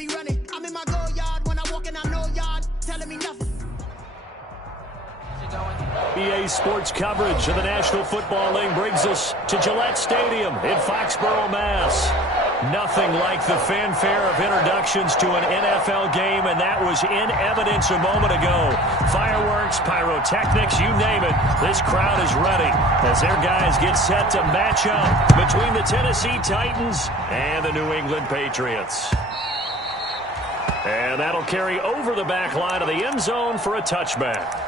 be running. I'm in my go yard when I walk in, I know yard telling me nothing. EA Sports coverage of the National Football League brings us to Gillette Stadium in Foxborough, Mass. Nothing like the fanfare of introductions to an NFL game, and that was in evidence a moment ago. Fireworks, pyrotechnics, you name it. This crowd is ready as their guys get set to match up between the Tennessee Titans and the New England Patriots. And that'll carry over the back line of the end zone for a touchback.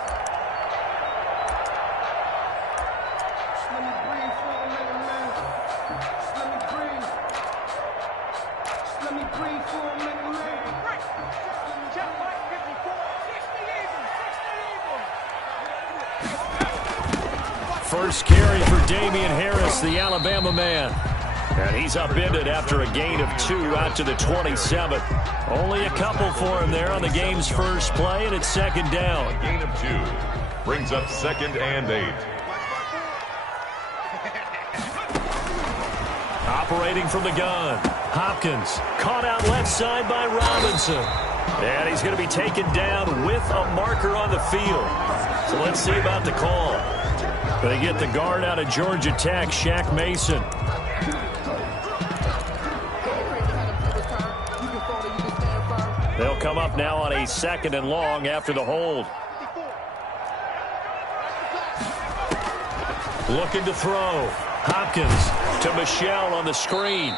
First carry for Damian Harris, the Alabama man. And he's upended after a gain of 2 out to the 27. Only a couple for him there on the game's first play, and it's second down. A gain of 2 brings up 2nd and 8. Operating from the gun, Hopkins caught out left side by Robinson. And he's going to be taken down with a marker on the field. So let's see about the call. They get the guard out of Georgia Tech, Shaq Mason. They'll come up now on a 2nd and long after the hold. Looking to throw. Hopkins to Michelle on the screen.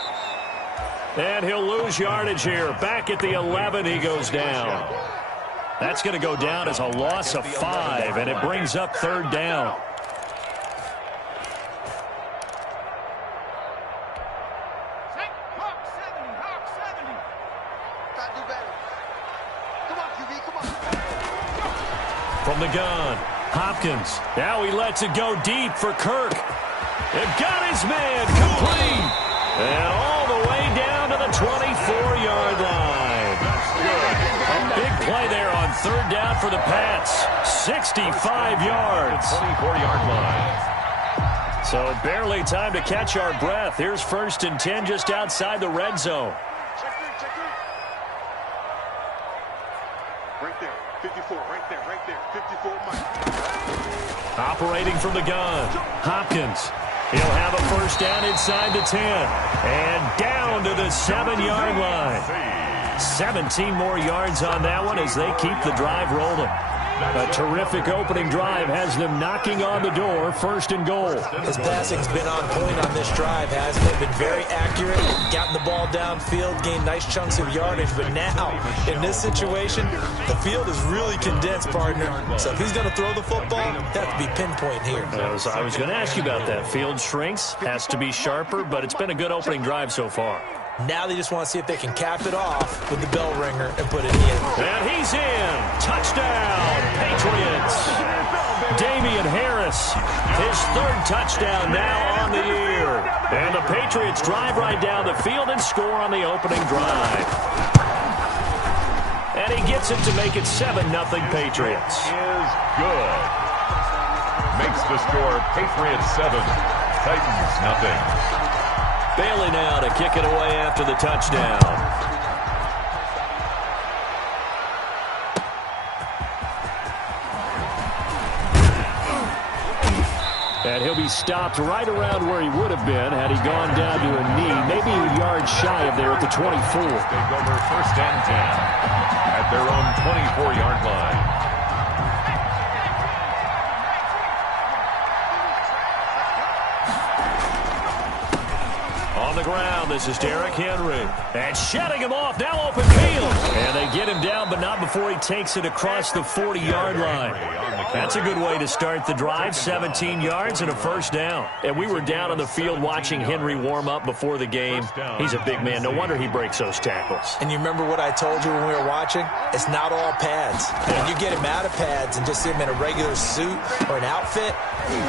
And he'll lose yardage here. Back at the 11, he goes down. That's going to go down as a loss of 5, and it brings up 3rd down. From the gun, Hopkins. Now he lets it go deep for Kirk. And got his man complete. And all the way down to the 24-yard line. A big play there on 3rd down for the Pats. 65 yards. 24-yard line. So barely time to catch our breath. Here's 1st and 10 just outside the red zone. Right there, 54, right there, 54. Operating from the gun, Hopkins. He'll have a 1st down inside the 10. And down to the 7-yard line. 17 more yards on that one as they keep the drive rolling. A terrific opening drive has them knocking on the door, 1st and goal. His passing's been on point on this drive, hasn't it? Been very accurate, gotten the ball downfield, gained nice chunks of yardage. But now, in this situation, the field is really condensed, partner. So if he's going to throw the football, that has to be pinpoint here. I was going to ask you about that. Field shrinks, has to be sharper, but it's been a good opening drive so far. Now they just want to see if they can cap it off with the bell ringer and put it in. And he's in. Touchdown, Patriots. Damian Harris, his 3rd touchdown now on the year. And the Patriots drive right down the field and score on the opening drive. And he gets it to make it 7-0 Patriots. Is good. Makes the score Patriots 7, Titans nothing. Bailey now to kick it away after the touchdown. And he'll be stopped right around where he would have been had he gone down to a knee, maybe a yard shy of there at the 24. Take over 1st and 10 at their own 24-yard line. On the ground, this is Derrick Henry. And shutting him off, now open field. And they get him down, but not before he takes it across the 40-yard line. That's a good way to start the drive, 17 yards and a 1st down. And we were down on the field watching Henry warm up before the game. He's a big man. No wonder he breaks those tackles. And you remember what I told you when we were watching? It's not all pads. When you get him out of pads and just see him in a regular suit or an outfit,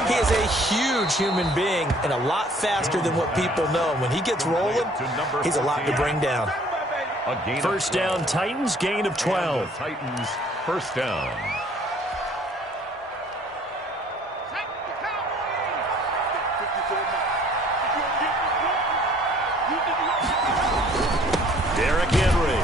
he is a huge human being and a lot faster than what people know. When he gets rolling, he's a lot to bring down. 1st down, Titans, gain of 12. Titans, 1st down. Derrick Henry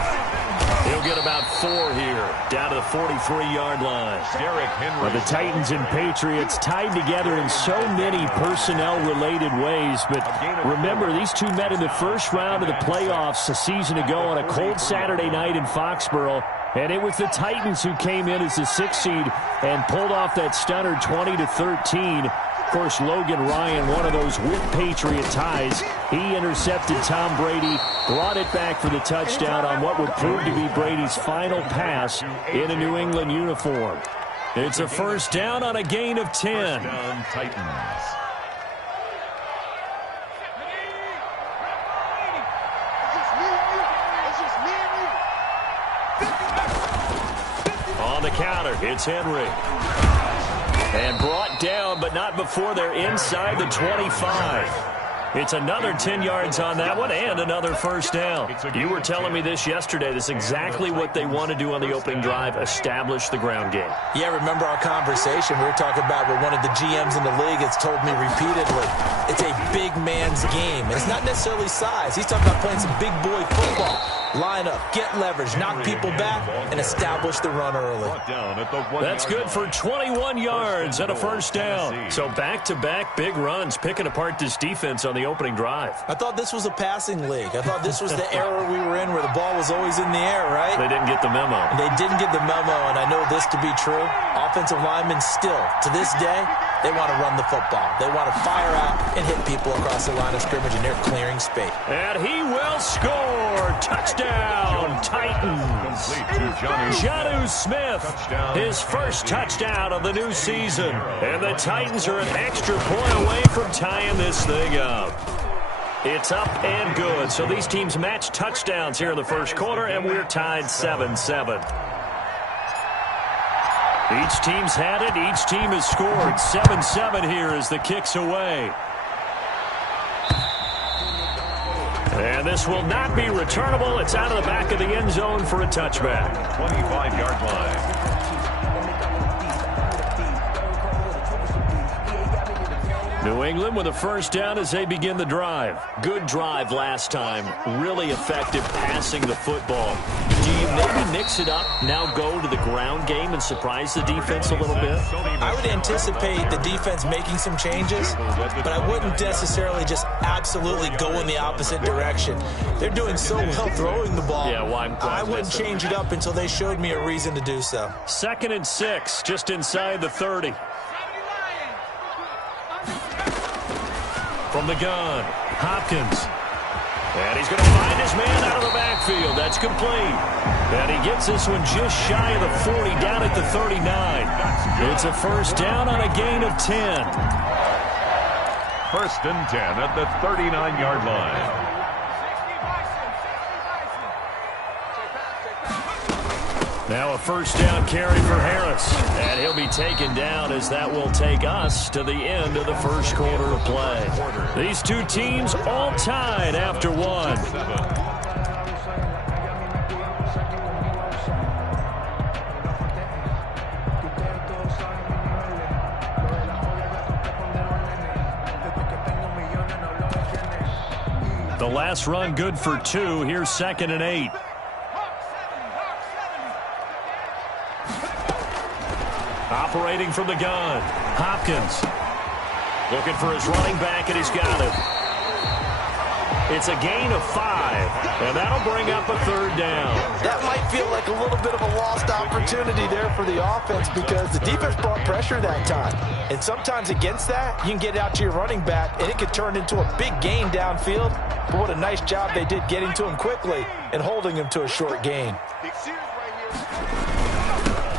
4 here, down to the 43-yard line. Derrick Henry. Well, the Titans and Patriots tied together in so many personnel-related ways, but remember, these two met in the first round of the playoffs a season ago on a cold Saturday night in Foxborough, and it was the Titans who came in as the 6th seed and pulled off that stunner 20-13. Of course, Logan Ryan, one of those with Patriot ties. He intercepted Tom Brady, brought it back for the touchdown on what would prove to be Brady's final pass in a New England uniform. It's a first down on a gain of 10. First down, Titans. On the counter, it's Henry. And brought down, but not before they're inside the 25. It's another 10 yards on that one and another first down. You were telling me this yesterday. This is exactly what they want to do on the opening drive, establish the ground game. Yeah, remember our conversation. We were talking about what one of the GMs in the league has told me repeatedly. It's a big man's game. And it's not necessarily size. He's talking about playing some big boy football. Line up, get leverage, knock people back, and establish the run early. That's good for 21 yards and a first down. So back-to-back big runs, picking apart this defense on the opening drive. I thought this was a passing league. I thought this was the era we were in where the ball was always in the air, right? They didn't get the memo. They didn't get the memo, and I know this to be true. Offensive linemen still, to this day, they want to run the football. They want to fire out and hit people across the line of scrimmage, and they're clearing space. And he will score. Touchdown, Titans. Jonnu Smith, his first touchdown of the new season. And the Titans are an extra point away from tying this thing up. It's up and good. So these teams match touchdowns here in the first quarter, and we're tied 7-7. Each team's had it. Each team has scored. 7-7 here as the kick's away. And this will not be returnable. It's out of the back of the end zone for a touchback. 25-yard line. New England with a first down as they begin the drive. Good drive last time. Really effective passing the football. Do you maybe mix it up, now go to the ground game and surprise the defense a little bit? I would anticipate the defense making some changes, but I wouldn't necessarily just absolutely go in the opposite direction. They're doing so well throwing the ball. Yeah, well, I wouldn't change it up until they showed me a reason to do so. 2nd and 6, just inside the 30. From the gun, Hopkins. And he's going to find his man out of the backfield. That's complete. And he gets this one just shy of the 40, down at the 39. It's a first down on a gain of 10. 1st and 10 at the 39-yard line. Now a first down carry for Harris. And he'll be taken down as that will take us to the end of the first quarter of play. These two teams all tied after one. The last run good for 2. Here's 2nd and 8. Operating from the gun, Hopkins. Looking for his running back, and he's got him. It's a gain of 5, and that'll bring up a 3rd down. That might feel like a little bit of a lost opportunity there for the offense because the defense brought pressure that time. And sometimes against that, you can get out to your running back, and it could turn into a big gain downfield. But what a nice job they did getting to him quickly and holding him to a short gain.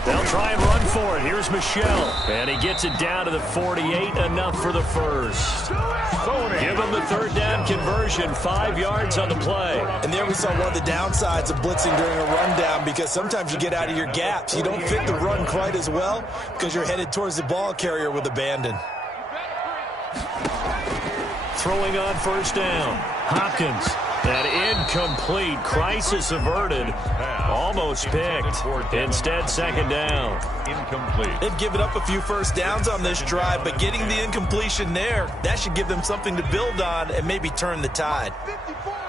They'll try and run for it. Here's Michelle. And he gets it down to the 48, enough for the first. Give him the 3rd down conversion, 5 yards on the play. And there we saw one of the downsides of blitzing during a rundown because sometimes you get out of your gaps. You don't fit the run quite as well because you're headed towards the ball carrier with abandon. Throwing on first down. Hopkins. That incomplete. Crisis averted. Almost picked. Instead, 2nd down. Incomplete. They've given up a few first downs on this drive, but getting the incompletion there, that should give them something to build on and maybe turn the tide.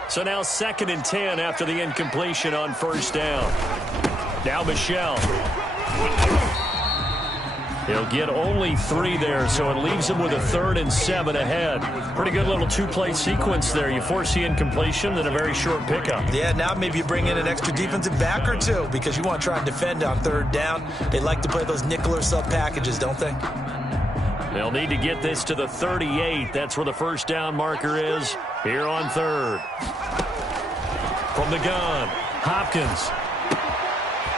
So now 2nd and 10 after the incompletion on first down. Now Michelle. He'll get only 3 there, so it leaves him with a 3rd and 7 ahead. Pretty good little 2-play sequence there. You force the incompletion, then a very short pickup. Yeah, now maybe you bring in an extra defensive back or 2 because you want to try and defend on 3rd down. They like to play those nickel or sub packages, don't they? They'll need to get this to the 38. That's where the first down marker is here on 3rd. From the gun, Hopkins.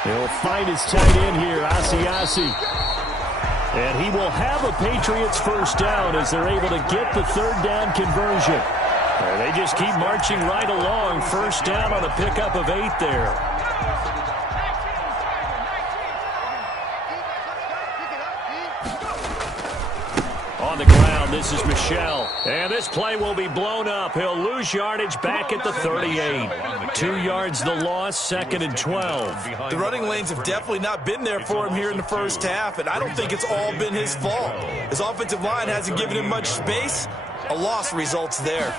He'll find his tight end here, Asiasi. And he will have a Patriots first down as they're able to get the 3rd down conversion. And they just keep marching right along. First down on a pickup of 8 there. On the ground, this is Michelle. And this play will be blown up. He'll lose yardage back at the 38. 2 yards the loss, 2nd and 12. The running lanes have definitely not been there for him here in the first half, and I don't think it's all been his fault. His offensive line hasn't given him much space. A loss results there.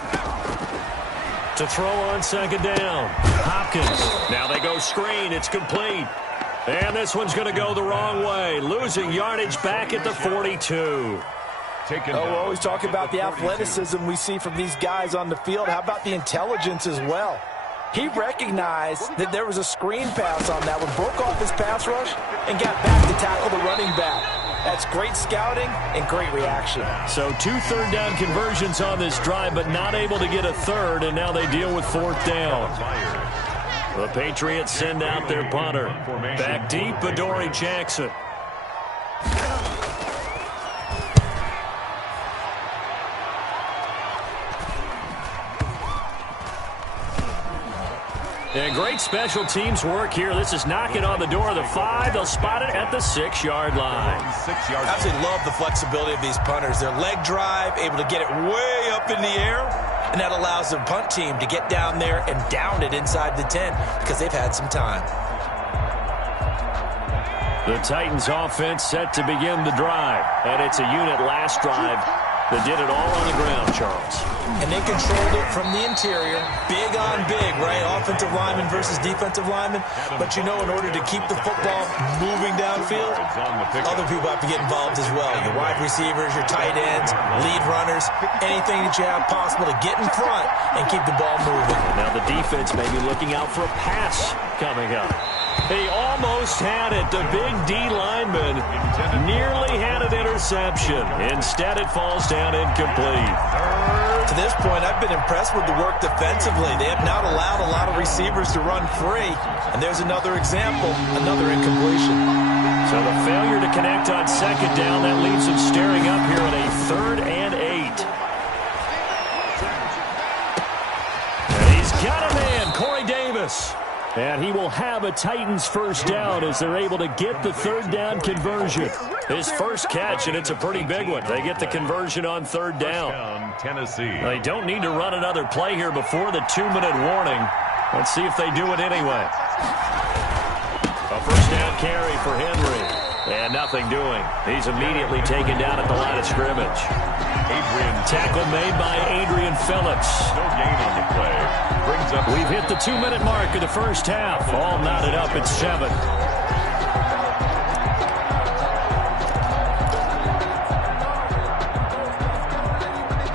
To throw on 2nd down, Hopkins. Now they go screen. It's complete. And this one's going to go the wrong way. Losing yardage back at the 42. We're always talking about the athleticism we see from these guys on the field. How about the intelligence as well? He recognized that there was a screen pass on that one, broke off his pass rush, and got back to tackle the running back. That's great scouting and great reaction. So 2 3rd down conversions on this drive, but not able to get a 3rd, and now they deal with 4th down. The Patriots send out their punter. Back deep, Adoree Jackson. And great special teams work here. This is knocking on the door of the 5. They'll spot it at the 6-yard line. I absolutely love the flexibility of these punters. Their leg drive, able to get it way up in the air, and that allows the punt team to get down there and down it inside the 10 because they've had some time. The Titans offense set to begin the drive, and it's a unit last drive that did it all on the ground, Charles. And they controlled it from the interior, big on big, right? Offensive lineman versus defensive lineman. But you know, in order to keep the football moving downfield, other people have to get involved as well. Your wide receivers, your tight ends, lead runners, anything that you have possible to get in front and keep the ball moving. Now the defense may be looking out for a pass coming up. He almost had it. The big D lineman nearly had an interception. Instead, it falls down incomplete. To this point, I've been impressed with the work defensively. They have not allowed a lot of receivers to run free. And there's another example, another incompletion. So the failure to connect on 2nd down, that leaves him staring up here at a 3rd and 8. And he's got a man, Corey Davis. And he will have a Titans first down as they're able to get the 3rd down conversion. His first catch, and it's a pretty big one. They get the conversion on 3rd down. Tennessee. They don't need to run another play here before the 2-minute warning. Let's see if they do it anyway. A first down carry for Henry. And nothing doing. He's immediately taken down at the line of scrimmage. Tackle made by Adrian Phillips. No gain on the play. Brings up. We've hit the 2-minute mark of the first half. All knotted up at 7.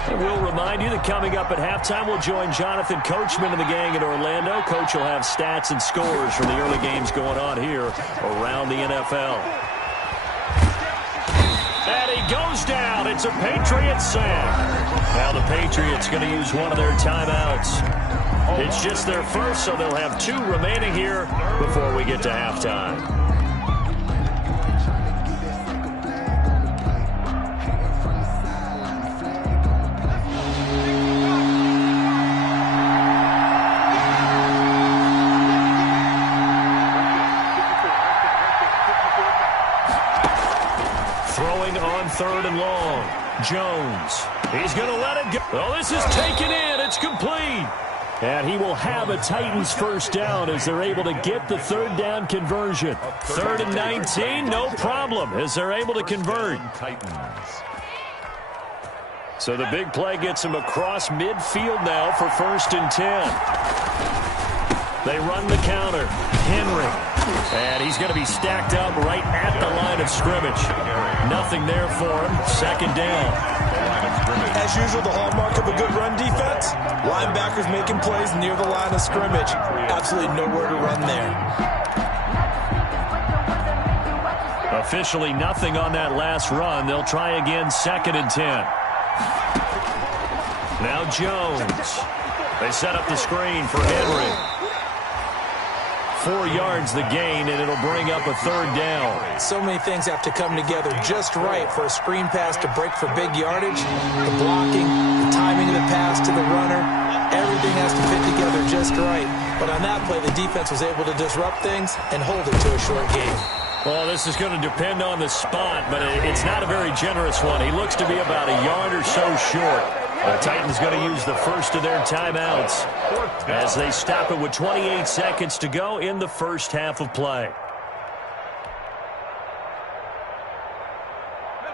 And we'll remind you that coming up at halftime, we'll join Jonathan Coachman and the gang in Orlando. Coach will have stats and scores from the early games going on here around the NFL. And he goes down. It's a Patriots sack. Now the Patriots going to use one of their timeouts. It's just their first, so they'll have 2 remaining here before we get to halftime. Throwing on 3rd and long. Jones. He's going to let it go. Oh, this is taken in. It's complete. And he will have a Titans first down as they're able to get the 3rd down conversion. 3rd and 19, no problem, as they're able to convert. So the big play gets him across midfield now for 1st and 10. They run the counter. Henry And he's going to be stacked up right at the line of scrimmage. Nothing there for him. Second down. As usual, the hallmark of a good run defense, linebackers making plays near the line of scrimmage. Absolutely nowhere to run there. Officially nothing on that last run. They'll try again, 2nd and 10. Now Jones. They set up the screen for Henry. 4 yards the gain, and it'll bring up a 3rd down. So many things have to come together just right for a screen pass to break for big yardage. The blocking, the timing of the pass to the runner, everything has to fit together just right. But on that play, the defense was able to disrupt things and hold it to a short game. Well, this is going to depend on the spot, but it's not a very generous one. He looks to be about a yard or so short. The Titans going to use the first of their timeouts as they stop it with 28 seconds to go in the first half of play.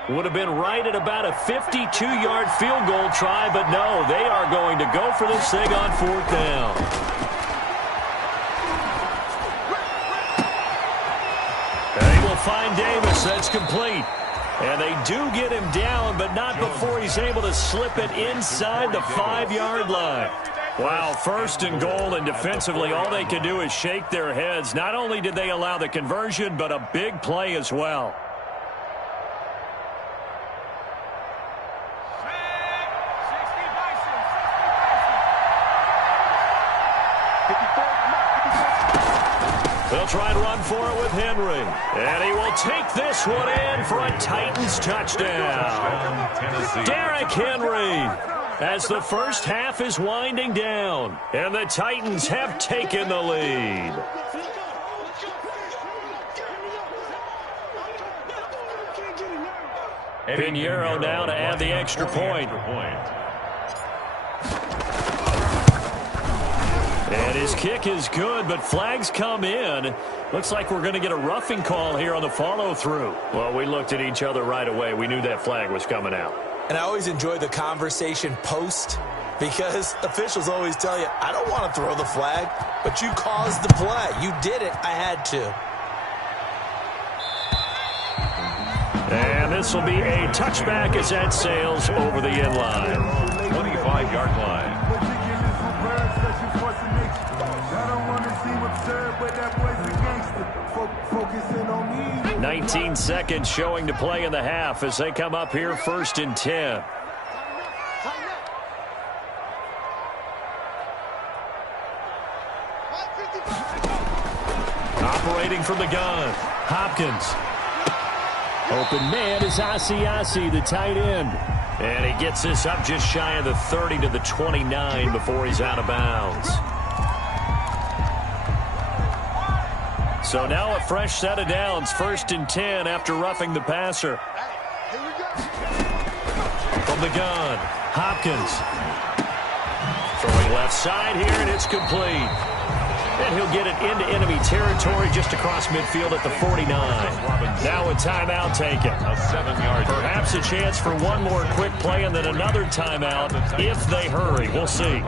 Would have been right at about a 52-yard field goal try, but no, they are going to go for this thing on 4th down. They will find Davis. That's complete. And they do get him down, but not before he's able to slip it inside the 5-yard line. Wow, 1st and goal, and defensively all they can do is shake their heads. Not only did they allow the conversion, but a big play as well. They'll try and run for it with Henry. And he will take this one in for a Titans touchdown. Derrick Henry, as the first half is winding down. And the Titans have taken the lead. Pinheiro now to add the extra point. And his kick is good, but flags come in. Looks like we're going to get a roughing call here on the follow-through. Well, we looked at each other right away. We knew that flag was coming out. And I always enjoy the conversation post because officials always tell you, I don't want to throw the flag, but you caused the play. You did it. I had to. And this will be a touchback as that sails over the end line. 25-yard line. 19 seconds showing to play in the half as they come up here 1st and 10. Operating from the gun, Hopkins. Open man is Asiasi, the tight end. And he gets this up just shy of the 30 to the 29 before he's out of bounds. So now a fresh set of downs, 1st and 10 after roughing the passer. From the gun, Hopkins. Throwing left side here, and it's complete. And he'll get it into enemy territory just across midfield at the 49. Now a timeout taken. A 7-yard. Perhaps a chance for one more quick play and then another timeout if they hurry. We'll see.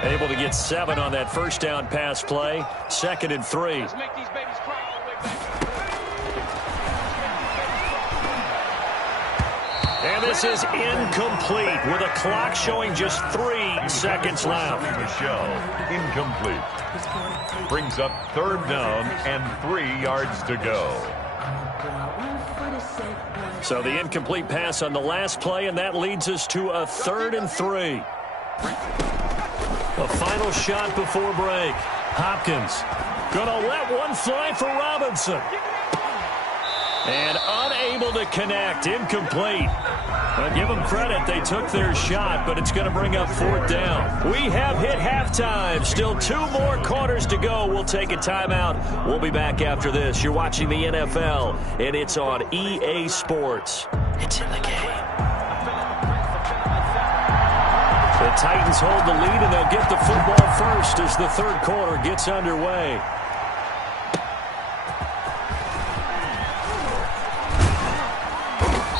Able to get 7 on that first down pass play. 2nd and 3. And this is incomplete with a clock showing just 3 seconds left. Incomplete. Brings up 3rd down and 3 yards to go. So the incomplete pass on the last play, and that leads us to a 3rd and 3. A final shot before break. Hopkins gonna let one fly for Robinson. And unable to connect. Incomplete. But give them credit. They took their shot, but it's going to bring up 4th down. We have hit halftime. Still 2 more quarters to go. We'll take a timeout. We'll be back after this. You're watching the NFL, and it's on EA Sports. It's in the game. The Titans hold the lead, and they'll get the football first as the 3rd quarter gets underway.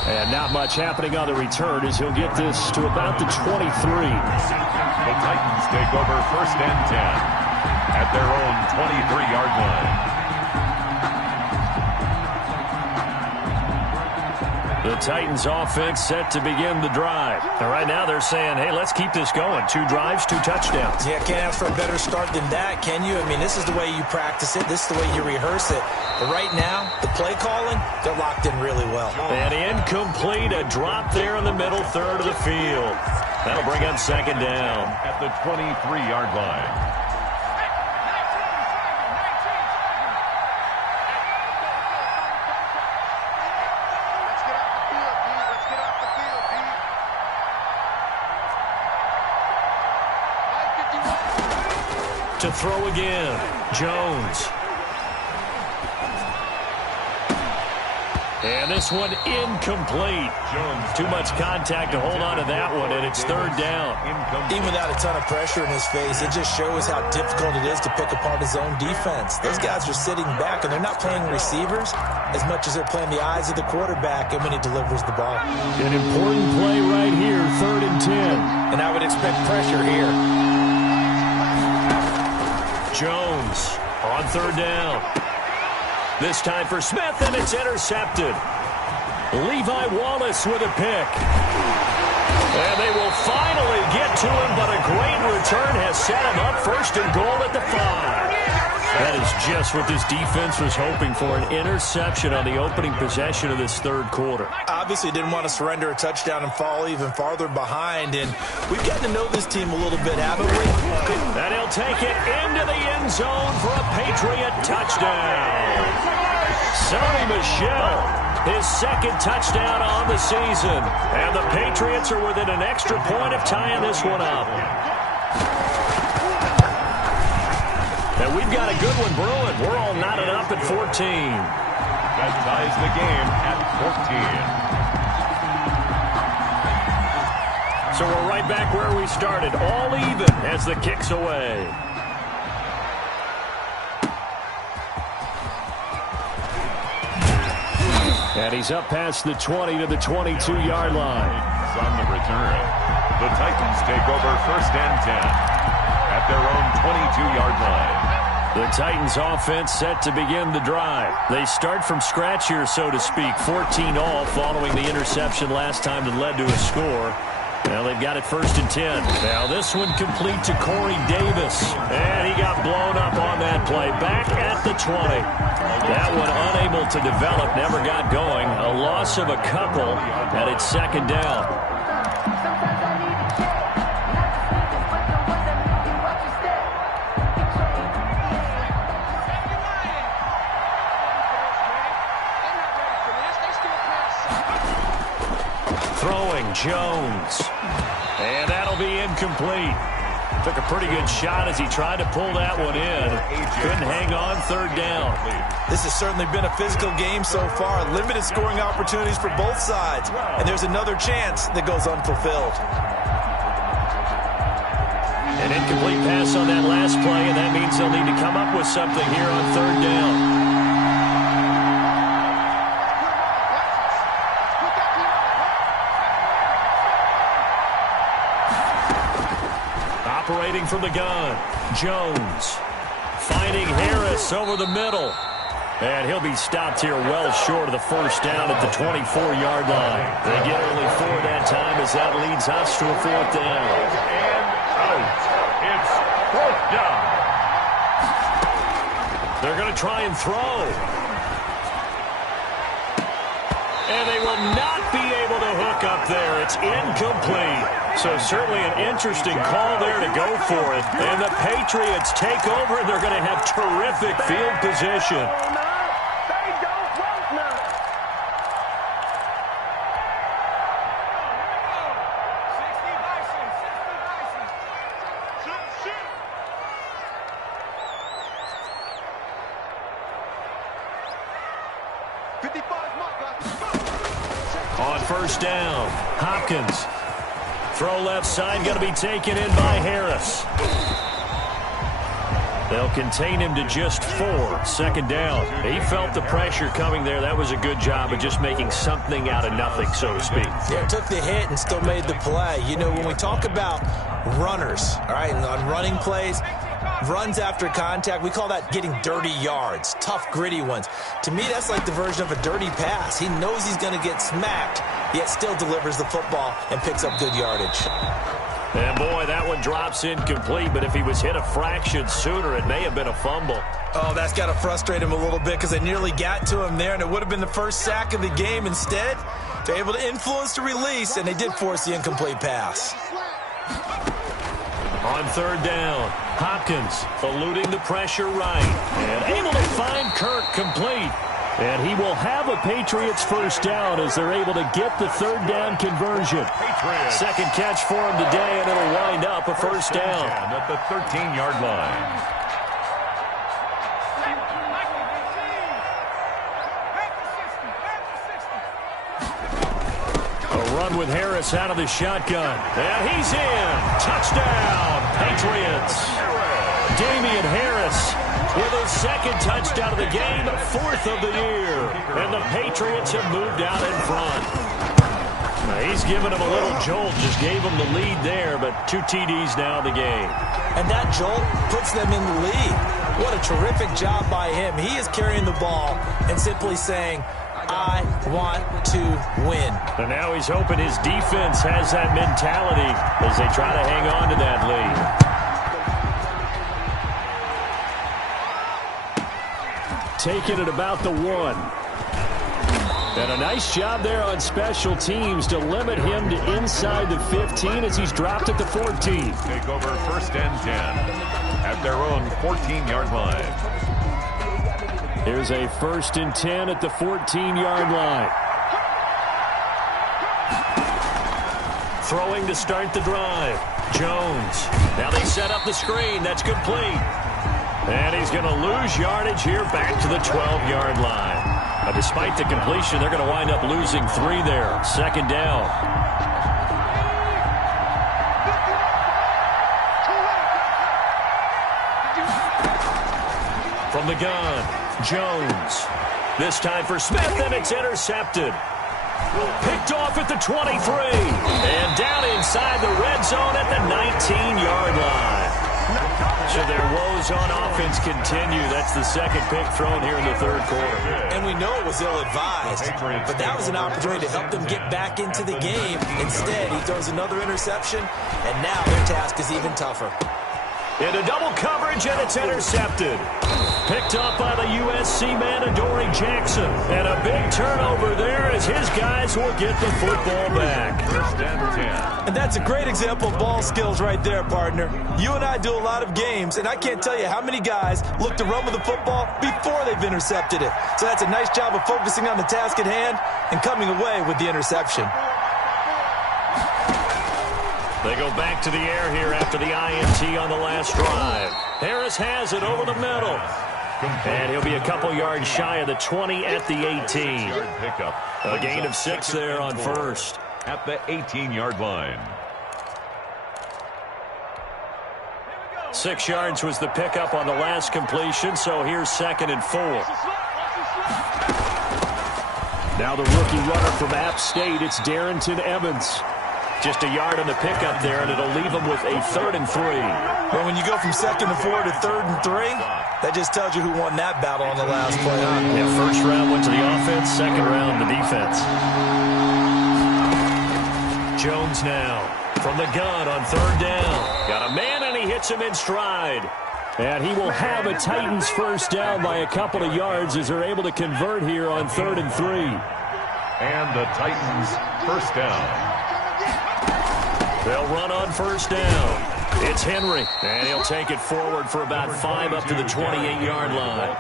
And now Not much happening on the return as he'll get this to about the 23. The Titans take over 1st and 10 at their own 23-yard line. The Titans offense set to begin the drive. And right now they're saying, hey, let's keep this going. 2 drives, 2 touchdowns. Yeah, can't ask for a better start than that, can you? I mean, this is the way you practice it. This is the way you rehearse it. But right now, the play calling, they're locked in really well. And incomplete, a drop there in the middle third of the field. That'll bring up 2nd down. At the 23-yard line. To throw again, Jones. And this one incomplete. Jones. Too much contact to hold on to that one, and it's 3rd down. Even without a ton of pressure in his face, it just shows how difficult it is to pick apart his own defense. Those guys are sitting back, and they're not playing receivers as much as they're playing the eyes of the quarterback and when he delivers the ball. An important play right here, 3rd and 10. And I would expect pressure here. Jones on 3rd down. This time for Smith, and it's intercepted. Levi Wallace with a pick. And they will finally get to him, but a great return has set him up 1st and goal at the 5. That is just what this defense was hoping for, an interception on the opening possession of this 3rd quarter. Obviously didn't want to surrender a touchdown and fall even farther behind, and we've gotten to know this team a little bit, haven't we? And he'll take it into the end zone for a Patriot touchdown. Sonny Michel, his 2nd touchdown on the season. And the Patriots are within an extra point of tying this one up. And we've got a good one brewing. We're all knotted up at 14. That ties the game at 14. So we're right back where we started, all even as the kick's away. And he's up past the 20 to the 22-yard line. On the return, the Titans take over 1st and 10 at their own 22-yard line. The Titans offense set to begin the drive. They start from scratch here, so to speak. 14-all following the interception last time that led to a score. Well, they've got it 1st and 10. Now this one complete to Corey Davis. And he got blown up on that play. Back at the 20. That one unable to develop, never got going. A loss of a couple, and it's 2nd down. Throwing Jones. And that'll be incomplete. Took a pretty good shot as he tried to pull that one in. Couldn't hang on, 3rd down. This has certainly been a physical game so far. Limited scoring opportunities for both sides. And there's another chance that goes unfulfilled. An incomplete pass on that last play, and that means they'll need to come up with something here on 3rd down. Operating from the gun, Jones finding Harris over the middle. And he'll be stopped here well short of the 1st down at the 24-yard line. They get only 4 that time as that leads us to a 4th down. And out. It's 4th down. They're going to try and throw. And they will not be able to hook up there. It's incomplete. So certainly an interesting call there to go for it. And the Patriots take over, and they're going to have terrific field position. On 1st down, Hopkins. Throw left side, going to be taken in by Harris. They'll contain him to just 4. Second down. He felt the pressure coming there. That was a good job of just making something out of nothing, so to speak. Yeah, took the hit and still made the play. You know, when we talk about runners, all right, and on running plays, runs after contact, we call that getting dirty yards, tough, gritty ones. To me, that's like the version of a dirty pass. He knows he's going to get smacked, yet still delivers the football and picks up good yardage. And boy, that one drops incomplete, but if he was hit a fraction sooner, it may have been a fumble. Oh, that's got to frustrate him a little bit because they nearly got to him there, and it would have been the first sack of the game. Instead, they're able to influence the release, and they did force the incomplete pass. On third down, Hopkins eluding the pressure right and able to find Kirk complete. And he will have a Patriots first down as they're able to get the third down conversion. Second catch for him today, and it'll wind up a first down. At the 13-yard line. A run with Harris out of the shotgun. And he's in. Touchdown, Patriots. Damian Harris with his second touchdown of the game, 4th of the year. And the Patriots have moved out in front. Now, he's given him a little jolt, just gave him the lead there, but 2 TDs now in the game. And that jolt puts them in the lead. What a terrific job by him. He is carrying the ball and simply saying, I want to win. And now he's hoping his defense has that mentality as they try to hang on to that lead. Taking it about the 1. And a nice job there on special teams to limit him to inside the 15 as he's dropped at the 14. Take over 1st and 10 at their own 14-yard line. Here's a 1st and 10 at the 14-yard line. Throwing to start the drive. Jones. Now they set up the screen. That's complete. And he's going to lose yardage here back to the 12-yard line. Now, despite the completion, they're going to wind up losing 3 there. Second down. From the gun, Jones. This time for Smith, and it's intercepted. Picked off at the 23. And down inside the red zone at the 19-yard line. So their woes on offense continue. That's the second pick thrown here in the third quarter. And we know it was ill-advised, but that was an opportunity to help them get back into the game. Instead, he throws another interception, and now their task is even tougher. Into double coverage, and it's intercepted. Picked up by the USC man, Adoree Jackson. And a big turnover there as his guys will get the football back. 1st and 10. And that's a great example of ball skills right there, partner. You and I do a lot of games, and I can't tell you how many guys look to run with the football before they've intercepted it. So that's a nice job of focusing on the task at hand and coming away with the interception. They go back to the air here after the INT on the last drive. Harris has it over the middle. And he'll be a couple yards shy of the 20 at the 18. A gain of 6 there on 1st. At the 18-yard line. 6 yards was the pickup on the last completion, so here's 2nd and 4. Now the rookie runner from App State, it's Darrington Evans. Just a yard on the pickup there, and it'll leave him with a 3rd and 3. Well, when you go from 2nd and 4 to 3rd and 3, that just tells you who won that battle on the last play, huh? Yeah, first round went to the offense, second round the defense. Jones now from the gun on 3rd down. Got a man, and he hits him in stride. And he will have a Titans first down by a couple of yards as they're able to convert here on 3rd and 3. And the Titans first down. They'll run on first down. It's Henry, and he'll take it forward for about 5 up to the 28-yard line.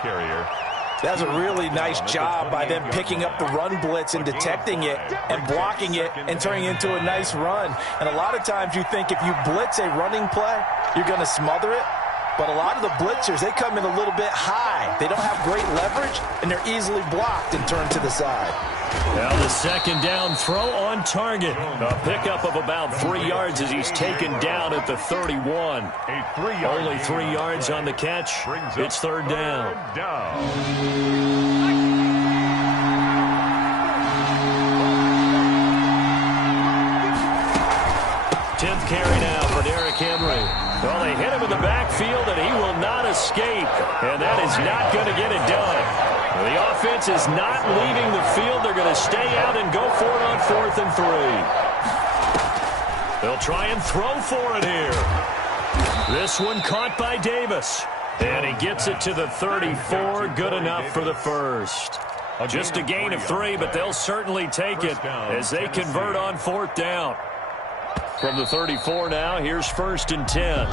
That's a really nice job by them picking up the run blitz and detecting it and blocking it and turning it into a nice run. And a lot of times you think if you blitz a running play, you're going to smother it. But a lot of the blitzers, they come in a little bit high. They don't have great leverage, and they're easily blocked and turned to the side. Now the second down throw on target. A pickup of about 3 yards as he's taken down at the 31. Only 3 yards on the catch. It's third down. 10th carry now for Derrick Henry. Well, they hit him in the backfield, and he will not escape. And that is not going to get it done. The offense is not leaving the field. They're going to stay out and go for it on 4th and 3. They'll try and throw for it here. This one caught by Davis. And he gets it to the 34. Good enough for the first. Just a gain of 3, but they'll certainly take it as they convert on 4th down. From the 34 now, here's 1st and 10.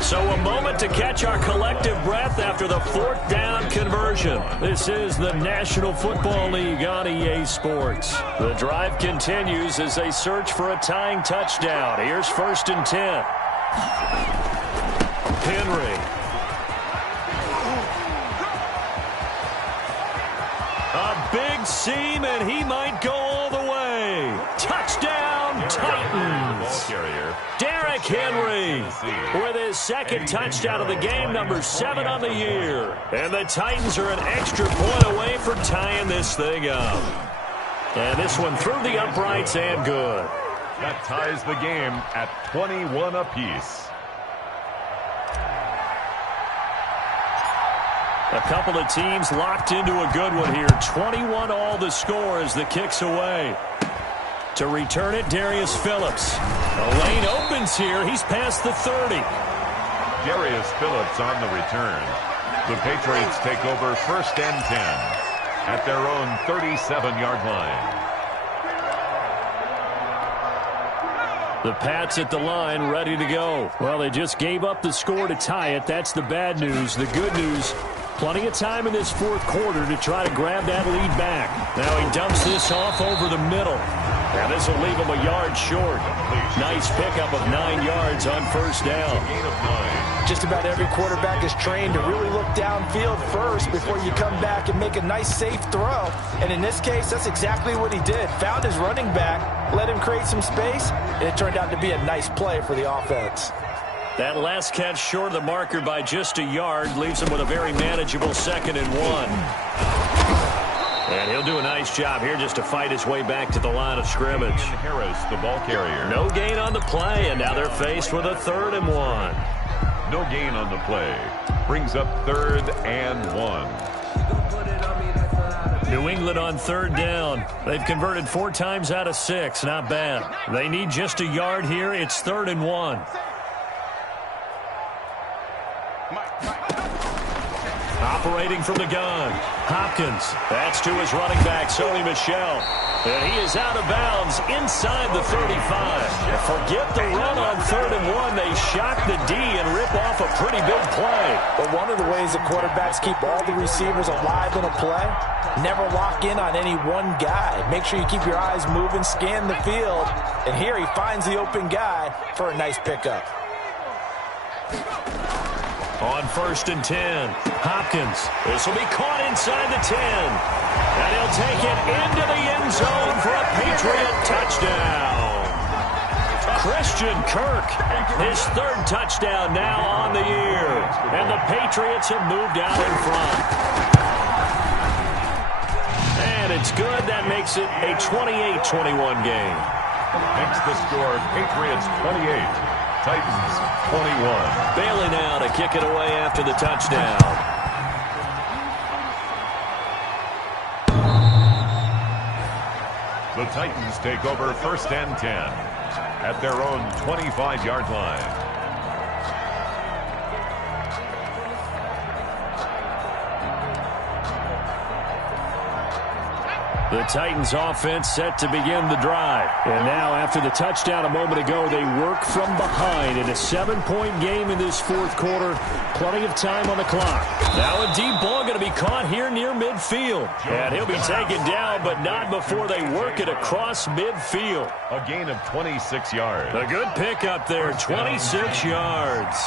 So a moment to catch our collective breath after the 4th down conversion. This is the National Football League on EA Sports. The drive continues as they search for a tying touchdown. Here's 1st and 10. Henry. A big seam, and he might go all the way. Touchdown, Titans. Derrick Henry with his second touchdown of the game, number 7 on the year. And the Titans are an extra point away from tying this thing up. And this one through the uprights and good. That ties the game at 21 apiece. A couple of teams locked into a good one here. 21 all the score as the kick's away. To return it, Darius Phillips. A lane opens here. He's past the 30. Darius Phillips on the return. The Patriots take over 1st and 10 at their own 37-yard line. The Pats at the line, ready to go. Well, they just gave up the score to tie it. That's the bad news. The good news, plenty of time in this 4th quarter to try to grab that lead back. Now he dumps this off over the middle. And this will leave him a yard short. Nice pickup of 9 yards on 1st down. Just about every quarterback is trained to really look downfield first before you come back and make a nice, safe throw. And in this case, that's exactly what he did. Found his running back, let him create some space, and it turned out to be a nice play for the offense. That last catch short of the marker by just a yard leaves him with a very manageable 2nd and 1. And he'll do a nice job here just to fight his way back to the line of scrimmage. Harris, the ball carrier. No gain on the play, and now they're faced with a 3rd and 1. No gain on the play. Brings up 3rd and 1. New England on 3rd down. They've converted 4 times out of 6. Not bad. They need just a yard here. It's 3rd and 1. Operating from the gun. Hopkins. That's to his running back, Sony Michel. And he is out of bounds inside the 35. Forget the run on 3rd and 1. They shock the D and rip off a pretty big play. But one of the ways the quarterbacks keep all the receivers alive in a play, never lock in on any one guy. Make sure you keep your eyes moving, scan the field. And here he finds the open guy for a nice pickup. On 1st and 10, Hopkins. This will be caught inside the 10. And he'll take it into the end zone for a Patriot touchdown. Christian Kirk, his 3rd touchdown now on the year. And the Patriots have moved out in front. And it's good. That makes it a 28-21 game. Makes the score Patriots 28. Titans 21. Bailey now to kick it away after the touchdown. The Titans take over 1st and 10 at their own 25-yard line. The Titans offense set to begin the drive. And now after the touchdown a moment ago, they work from behind in a 7-point game in this 4th quarter. Plenty of time on the clock. Now a deep ball going to be caught here near midfield. And he'll be taken down, but not before they work it across midfield. A gain of 26 yards. A good pickup there, 26 yards.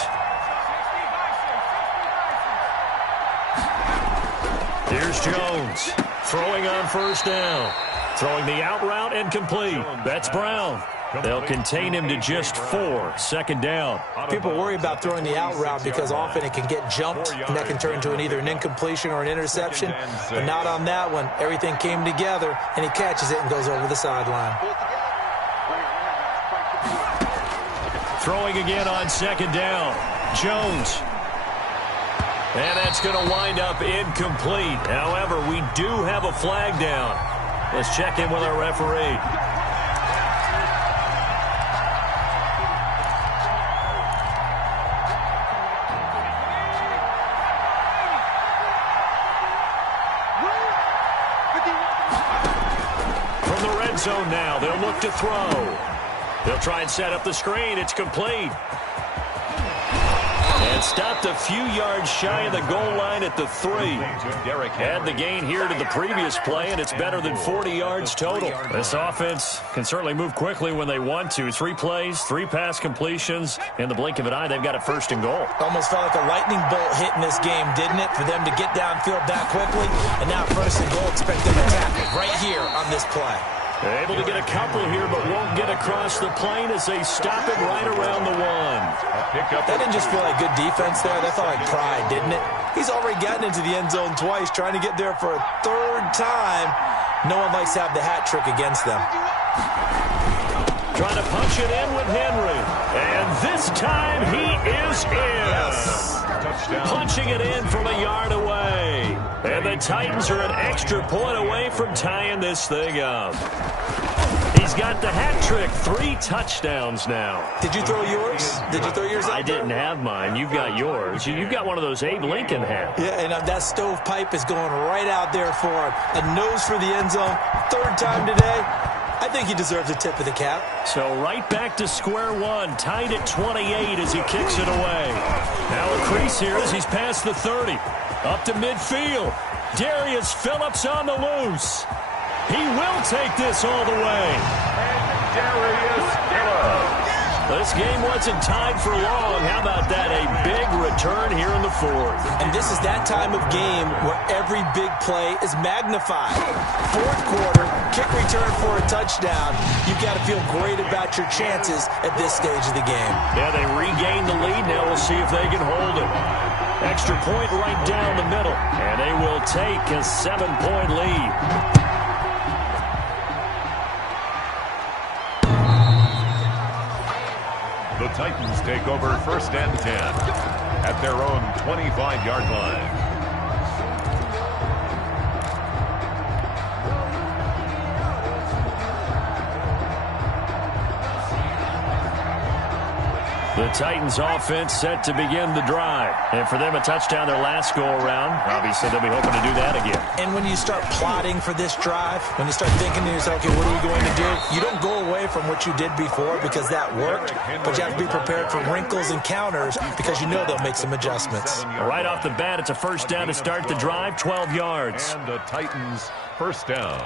Here's Jones throwing on first down. Throwing the out route and complete. That's Brown. They'll contain him to just 4. Second down. People worry about throwing the out route because often it can get jumped, and that can turn into either an incompletion or an interception. But not on that one. Everything came together, and he catches it and goes over the sideline. Throwing again on second down. Jones. And that's going to wind up incomplete. However, we do have a flag down. Let's check in with our referee. From the red zone now, they'll look to throw. They'll try and set up the screen. It's complete. And stopped a few yards shy of the goal line at the 3. Add the gain here to the previous play, and it's better than 40 yards total. This offense can certainly move quickly when they want to. 3 plays, 3 pass completions. In the blink of an eye, they've got it first and goal. Almost felt like a lightning bolt hit in this game, didn't it? For them to get downfield that quickly. And now first and goal, expect them to tap it right here on this play. They're able to get a couple here, but won't get across the plane as they stop it right around the 1. That didn't just feel like good defense there. That felt like pride, didn't it? He's already gotten into the end zone twice, trying to get there for a 3rd time. No one likes to have the hat trick against them. Trying to punch it in with Henry. And this time he is in. Yes. Punching it in from a yard away. And the Titans are an extra point away from tying this thing up. He's got the hat trick. 3 touchdowns now. Did you throw yours? Did you throw yours out I didn't have mine. You've got yours. You've got one of those Abe Lincoln hats. Yeah, and that stovepipe is going right out there for him. A nose for the end zone. 3rd time today. I think he deserves a tip of the cap. So right back to square one, tied at 28 as he kicks it away. Now a crease here as he's past the 30. Up to midfield. Darius Phillips on the loose. He will take this all the way. Darius Phillips. This game wasn't tied for long. How about that? A big return here in the 4th. And this is that time of game where every big play is magnified. 4th quarter, kick return for a touchdown. You've got to feel great about your chances at this stage of the game. Yeah, they regained the lead. Now we'll see if they can hold it. Extra point right down the middle. And they will take a 7-point lead. The Titans take over 1st and 10 at their own 25-yard line. The Titans offense set to begin the drive. And for them, a touchdown their last go-around. Obviously, they'll be hoping to do that again. And when you start plotting for this drive, when you start thinking to yourself, okay, what are we going to do? You don't go away from what you did before because that worked, but you have to be prepared for wrinkles and counters because you know they'll make some adjustments. Right off the bat, it's a first down to start the drive, 12 yards. And the Titans first down.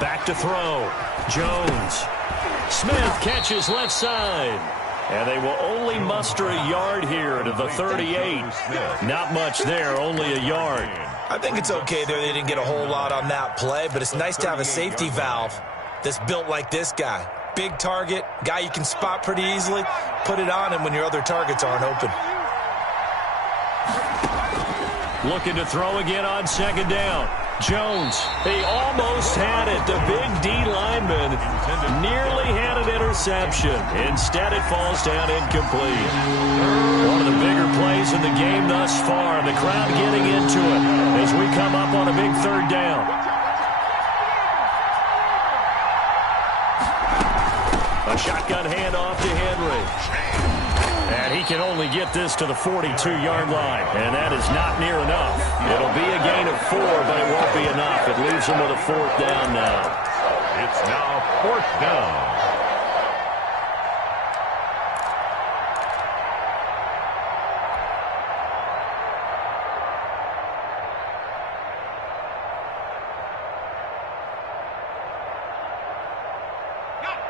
Back to throw. Jones. Smith catches left side. And they will only muster a yard here to the 38. Not much there, only a yard. I think it's okay there. They didn't get a whole lot on that play, but it's nice to have a safety valve that's built like this guy. Big target, guy you can spot pretty easily. Put it on him when your other targets aren't open. Looking to throw again on second down. Jones, he almost had it. The big D lineman nearly had an interception. Instead, it falls down incomplete. One of the bigger plays in the game thus far. The crowd getting into it as we come up on a big 3rd down. A shotgun handoff to Henry. And he can only get this to the 42-yard line. And that is not near enough. It'll be a gain of 4, but it won't be enough. It leaves him with a 4th down now. It's now 4th down.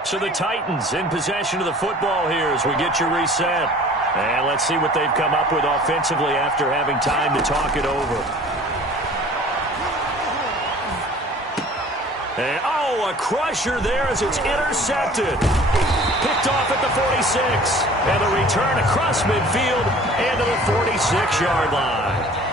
So the Titans in possession of the football here as we get you reset. And let's see what they've come up with offensively after having time to talk it over. And, a crusher there as it's intercepted. Picked off at the 46. And the return across midfield and to the 46-yard line.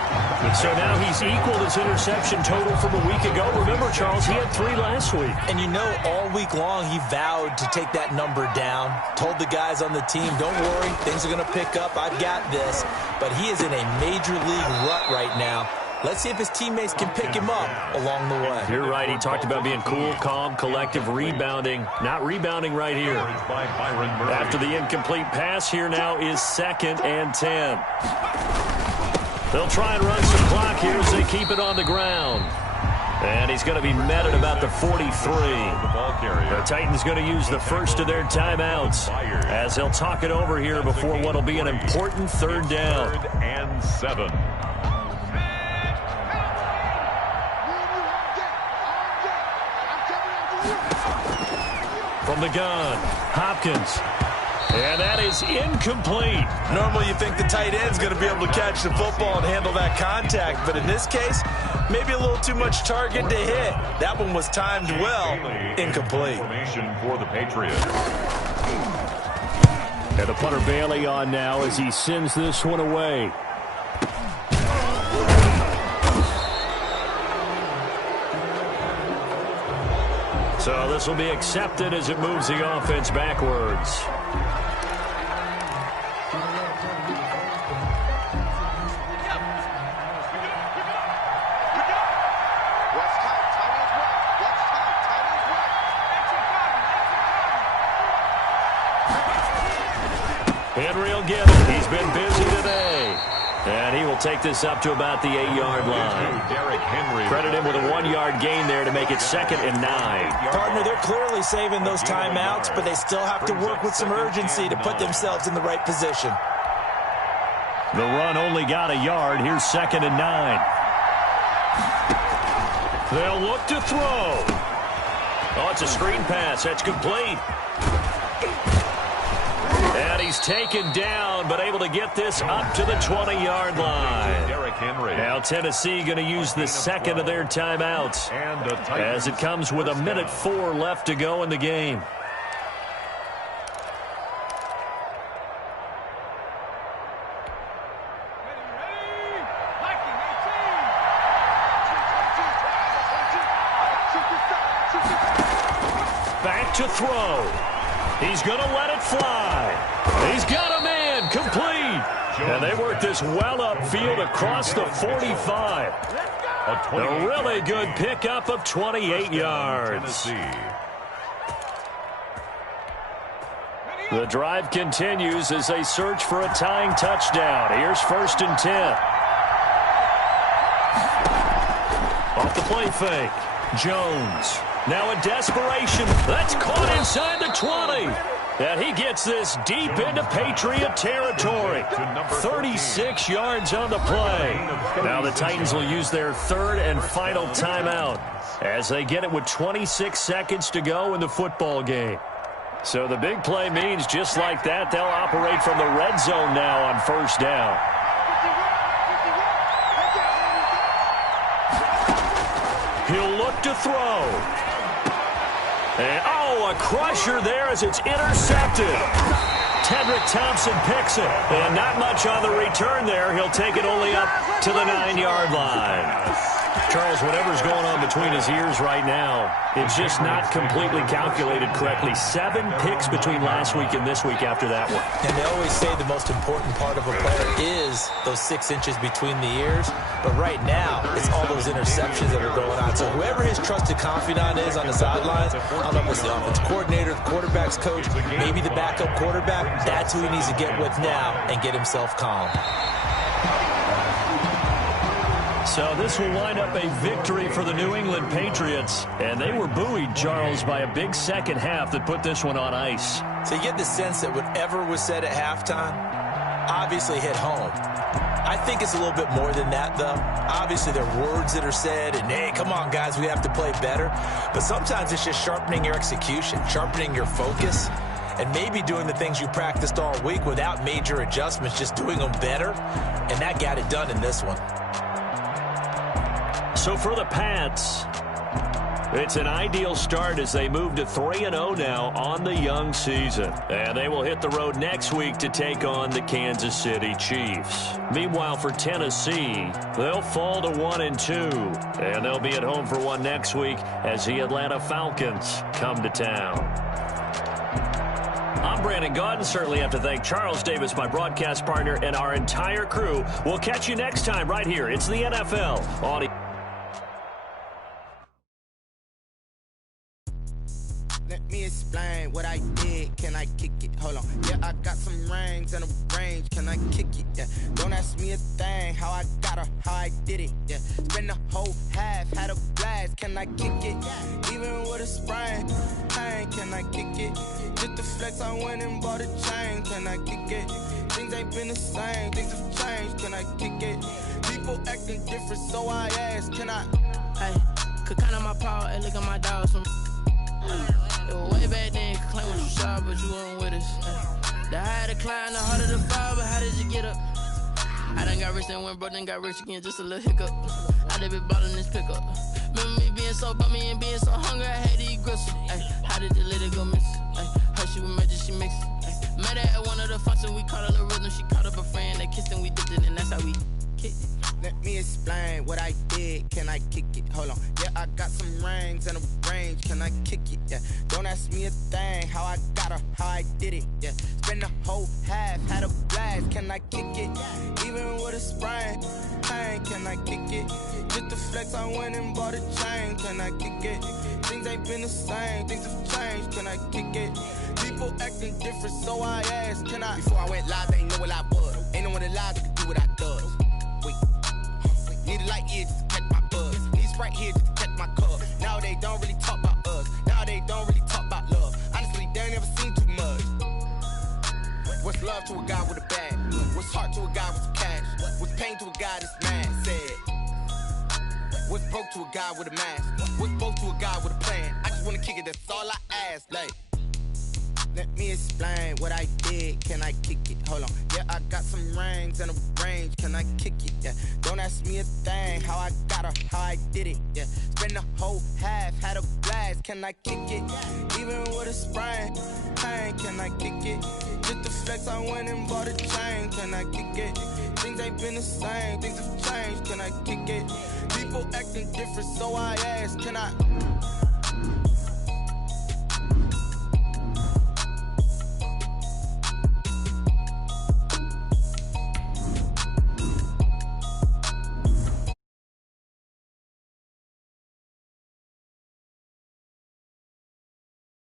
So now he's equaled his interception total from a week ago. Remember, Charles, he had 3 last week. And you know, all week long he vowed to take that number down. Told the guys on the team, don't worry, things are going to pick up. I've got this. But he is in a major league rut right now. Let's see if his teammates can pick him up along the way. You're right. He talked about being cool, calm, collective, rebounding. Not rebounding right here. After the incomplete pass, here now is 2nd and 10. They'll try and run some clock here as they keep it on the ground. And he's going to be met at about the 43. The Titans going to use the first of their timeouts as they'll talk it over here before what will be an important 3rd down. 3rd and 7. From the gun, Hopkins. And that is incomplete. Normally you think the tight end's going to be able to catch the football and handle that contact, but in this case, maybe a little too much target to hit. That one was timed well. Incomplete. Formation for the Patriots. And the punter Bailey on now as he sends this one away. So this will be accepted as it moves the offense backwards. Henry will get it. He's been busy today. And he will take this up to about the 8-yard line. Credit him with a 1-yard gain there to make it 2nd and 9. Partner, they're clearly saving those timeouts, but they still have to work with some urgency to put themselves in the right position. The run only got a yard. Here's 2nd and 9. They'll look to throw. Oh, it's a screen pass. That's complete. And he's taken down, but able to get this up to the 20-yard line. Now Tennessee going to use the 2nd of their timeouts as it comes with 1:04 left to go in the game. Back to throw. He's going to let it fly. He's got a man complete. And they work this well upfield across the 45. A really good pickup of 28 yards. The drive continues as they search for a tying touchdown. Here's 1st and 10. Off the play fake. Jones. Now in desperation. That's caught inside the 20. And he gets this deep into Patriot territory. 36 yards on the play. Now the Titans will use their 3rd and final timeout as they get it with 26 seconds to go in the football game. So the big play means just like that, they'll operate from the red zone now on 1st down. He'll look to throw. And, a crusher there as it's intercepted. Tedrick Thompson picks it. And not much on the return there. He'll take it only up to the 9-yard line. Charles, whatever's going on between his ears right now, it's just not completely calculated correctly. 7 picks between last week and this week after that one. And they always say the most important part of a player is those 6 inches between the ears. But right now, it's all those interceptions that are going on. So whoever his trusted confidant is on the sidelines, I don't know if it's the offensive coordinator, the quarterback's coach, maybe the backup quarterback, that's who he needs to get with now and get himself calm. So this will wind up a victory for the New England Patriots. And they were buoyed, Charles, by a big second half that put this one on ice. So you get the sense that whatever was said at halftime obviously hit home. I think it's a little bit more than that, though. Obviously, there are words that are said, and, hey, come on, guys, we have to play better. But sometimes it's just sharpening your execution, sharpening your focus, and maybe doing the things you practiced all week without major adjustments, just doing them better. And that got it done in this one. So for the Pats, it's an ideal start as they move to 3-0 now on the young season. And they will hit the road next week to take on the Kansas City Chiefs. Meanwhile, for Tennessee, they'll fall to 1-2. And they'll be at home for one next week as the Atlanta Falcons come to town. I'm Brandon Gaudin. Certainly have to thank Charles Davis, my broadcast partner, and our entire crew. We'll catch you next time right here. It's the NFL on Let me explain what I did. Can I kick it? Hold on. Yeah, I got some rings and a range. Can I kick it? Yeah. Don't ask me a thing. How I got her, how I did it. Yeah. Spend the whole half, had a blast. Can I kick it? Even with a sprain. Pain, can I kick it? Just the flex, I went and bought a chain. Can I kick it? Things ain't been the same. Things have changed. Can I kick it? People acting different, so I ask. Can I? Hey, could count on my power and look at my dogs from. It was way back then, you could claim what you saw, but you weren't with us. The higher the climb, the harder the fall, but how did you get up? I done got rich, then went broke, then got rich again, just a little hiccup. I done been ballin' this pickup. Remember me being so bummy and being so hungry, I had to eat gristle. Ay, how did the lady go miss? Her she was magic, she mixed. Met her at one of the functions, we caught a little rhythm, she caught up a friend, they kissed and we dipped it, and that's how we kicked it. Let me explain what I did. Can I kick it? Hold on. Yeah, I got some rings and a range. Can I kick it? Yeah. Don't ask me a thing. How I got her, how I did it. Yeah. Spend the whole half, had a blast. Can I kick it? Even with a sprain. Pain, can I kick it? Just the flex, I went and bought a chain. Can I kick it? Things ain't been the same. Things have changed. Can I kick it? People acting different, so I asked. Can I? Before I went live, they ain't know what I was. Ain't no one alive that could do what I does. Need a light here just to catch my buzz. Need Sprite here just to catch my cup. Now they don't really talk about us. Now they don't really talk about love. Honestly, they ain't never seen too much. What's love to a guy with a bag? What's heart to a guy with some cash? What's pain to a guy that's mad? Said. What's broke to a guy with a mask? What's both to a guy with a plan? I just wanna kick it, that's all I ask. Like, let me explain what I did. Can I kick it? Hold on. Yeah, I got some rings and a range. Can I kick it? Yeah. Don't ask me a thing. How I got her, how I did it. Yeah. Spend the whole half, had a blast. Can I kick it? Even with a sprain. Pain, can I kick it? Just the flex, I went and bought a chain. Can I kick it? Things ain't been the same. Things have changed. Can I kick it? People acting different, so I ask. Can I?